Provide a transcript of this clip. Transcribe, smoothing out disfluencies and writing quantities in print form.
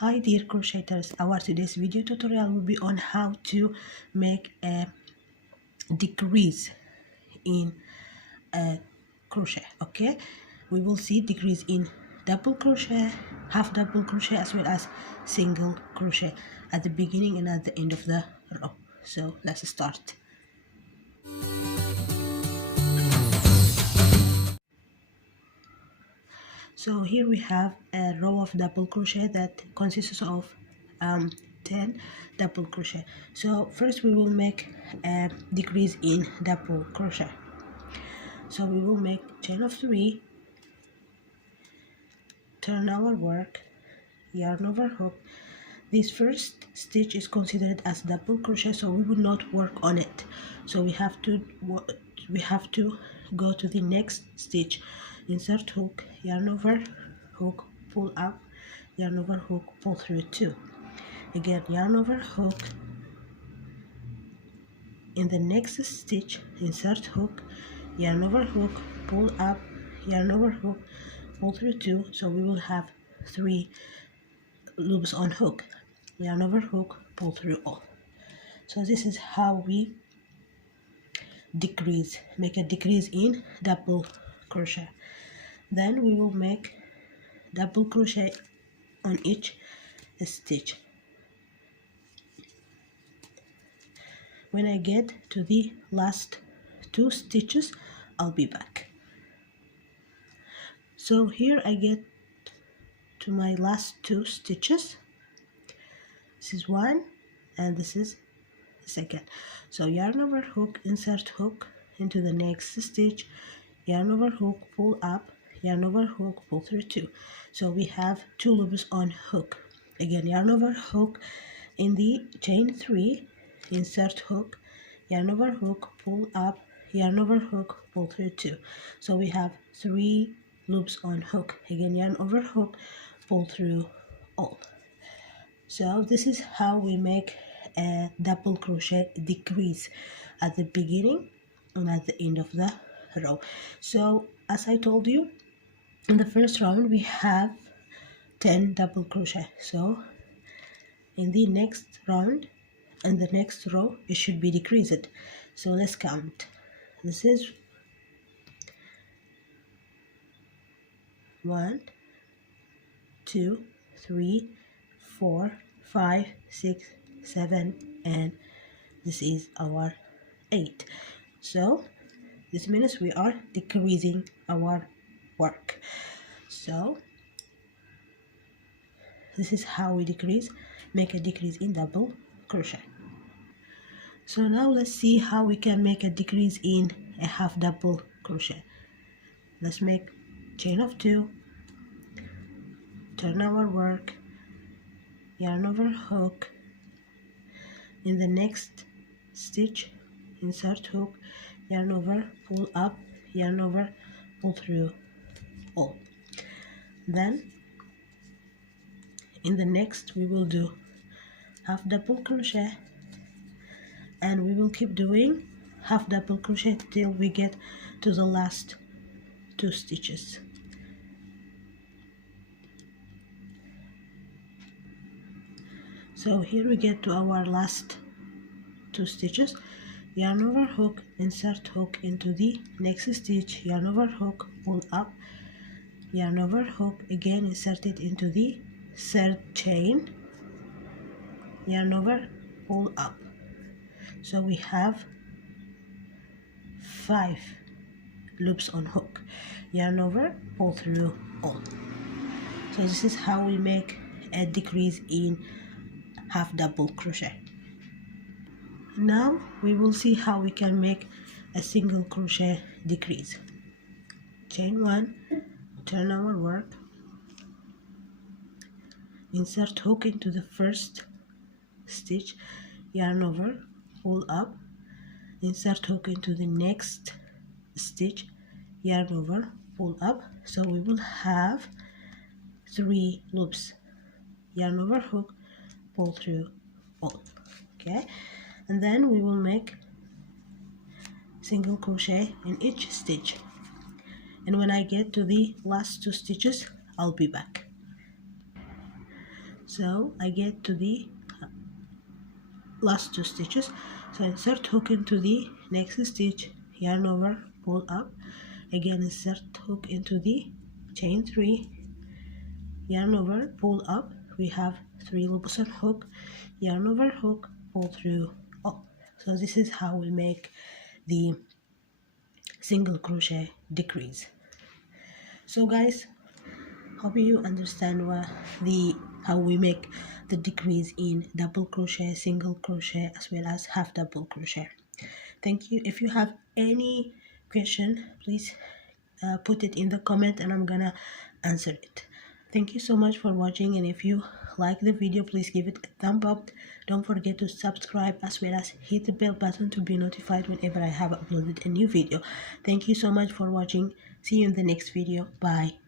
Hi dear crocheters, our today's video tutorial will be on how to make a decrease in a crochet. Okay, we will see decrease in double crochet, half double crochet, as well as single crochet at the beginning and at the end of the row. So let's start. So here we have a row of double crochet that consists of 10 double crochet. So first we will make a decrease in double crochet. So we will make chain of 3, turn our work, yarn over hook. This first stitch is considered as double crochet, so we will not work on it. So we have to go to the next stitch, insert hook, yarn over hook, pull up, yarn over hook, pull through 2. Again, yarn over hook. In the next stitch, insert hook, yarn over hook, pull up, yarn over hook, pull through 2. So we will have 3 loops on hook, yarn over hook, pull through all. So this is how we make a decrease in double crochet. Then we will make double crochet on each stitch. When I get to the last 2 stitches, I'll be back. So here I get to my last 2 stitches. This is one and this is the second. So yarn over hook, insert hook into the next stitch, yarn over hook, pull up, yarn over hook, pull through 2. So we have 2 loops on hook. Again, yarn over hook in the chain 3, insert hook, yarn over hook, pull up, yarn over hook, pull through 2. So we have 3 loops on hook. Again, yarn over hook, pull through all. So this is how we make a double crochet decrease at the beginning and at the end of the row. So as I told you, in the first round we have 10 double crochet. So in the next round and the next row it should be decreased. So let's count. This is 1, 2, 3, 4, 5, 6, 7, and this is our 8. So this means we are decreasing our work. So this is how we make a decrease in double crochet. So now let's see how we can make a decrease in a half double crochet. Let's make chain of 2, turn our work, yarn over hook. In the next stitch, insert hook, yarn over, pull up, yarn over, pull through all. Then in the next we will do half double crochet, and we will keep doing half double crochet till we get to the last 2 stitches. So here we get to our last 2 stitches, yarn over hook, insert hook into the next stitch, yarn over hook, pull up, yarn over hook, again insert it into the 3rd chain, yarn over, pull up. So we have 5 loops on hook, yarn over, pull through all. So this is how we make a decrease in half double crochet. Now we will see how we can make a single crochet decrease. Chain 1, turn our work, insert hook into the first stitch, yarn over, pull up, insert hook into the next stitch, yarn over, pull up. So we will have 3 loops, yarn over hook, pull through all. Okay, and then we will make single crochet in each stitch, and when I get to the last 2 stitches I'll be back. So I get to the last 2 stitches, so insert hook into the next stitch, yarn over, pull up, again insert hook into the chain 3, yarn over, pull up, we have 3 loops on hook, yarn over, hook, pull through. Oh, so this is how we make the single crochet decrease. So guys, hope you understand how we make the decrease in double crochet, single crochet, as well as half double crochet. Thank you. If you have any question, please put it in the comment and I'm gonna answer it. Thank you so much for watching, and if you like the video, please give it a thumb up. Don't forget to subscribe as well as hit the bell button to be notified whenever I have uploaded a new video. Thank you so much for watching. See you in the next video. Bye.